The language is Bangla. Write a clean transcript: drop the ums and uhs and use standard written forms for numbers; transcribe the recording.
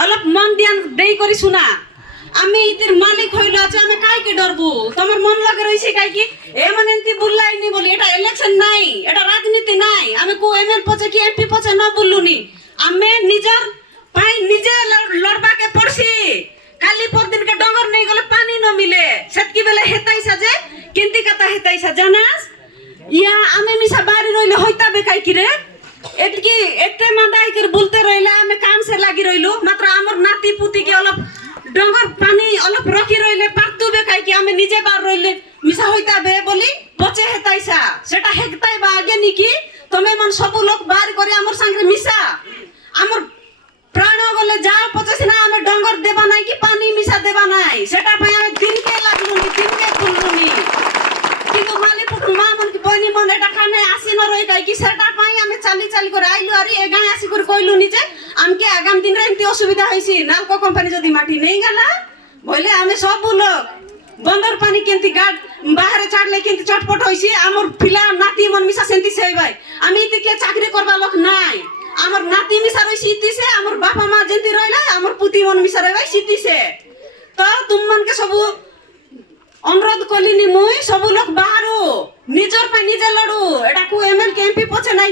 অলপ মন দিয়ান দেই করি শুনা আমি ইতির মালিক হইল আছে আমি কাইকে ডরবো তোমার মন লাগে রইছে কাইকি এমন এমতি বুল্লাইনি বলি এটা ইলেকশন নাই এটা রাজনীতি নাই আমি কো এমএল পছে কি এমপি পছে না বললুনি আমি নিজের পাই নিজে লড়বাকে পড়ছি কালি পরদিন কে ডঙ্গর নেই গলে পানি ন মিলে সেতকি বেলে হেতাইছা যে কিন্তি কথা হেতাইছা জানাস ইয়া আমি মিছা বাড়ি রইলে হইতাবে কাইকি রে এটকি এতে মাদাই করে বলতে রইলে আমি কাম সে লাগি রইলু মাত্র আমার নাতি পুতি কে অলপ ডঙ্গর পানি অলপ রকি রইলে পারতুবে কাইকি আমি নিজে বার রইলে মিছা হইতাবে বলি পচে হেতাইছা সেটা হেকতাইবা আগে নিকি তুমি মন সব লোক বার করে আমার সঙ্গে মিছা আমার প্রাণ গলে যাও পচেছি না আমি ডঙ্গর দেবা নাই কি পানি মিশা দেবা নাই সেটা পাই আমি দিনকে লাগলুনি দিনকে খুললুনি কিন্তু মালিপুর মা মন কি বইনি মন এটা কানে আসি ন রই কাই কি সেটা পাই আমি চালি চালি করে আইলু আর এ গায় আসি করে কইলুনি যে আমকে আগাম দিন রে এমতি অসুবিধা হইছি নালকো কোম্পানি যদি মাটি নেই গেলা বলে আমি সব লোক বন্দর পানি কেনতি গাড বাহারে ছাড়লে কিন্তু চটপট হইছি আমার ফিলা নাতি মন মিশা সেন্তি সেই ভাই আমি ইতিকে চাকরি করবা লোক নাই আমার নাতি মিশা রই সিতিছে আমার বাবা মা যেতি রইলা আমার পুতি মন মিশা রই সিতিছে তো তুমমানকে সব অনুরোধ কলিনি মুই সব লোক বাহারু নিজর পাই নিজে লড়ু এটা কো এমএল কে এমপি পছে নাই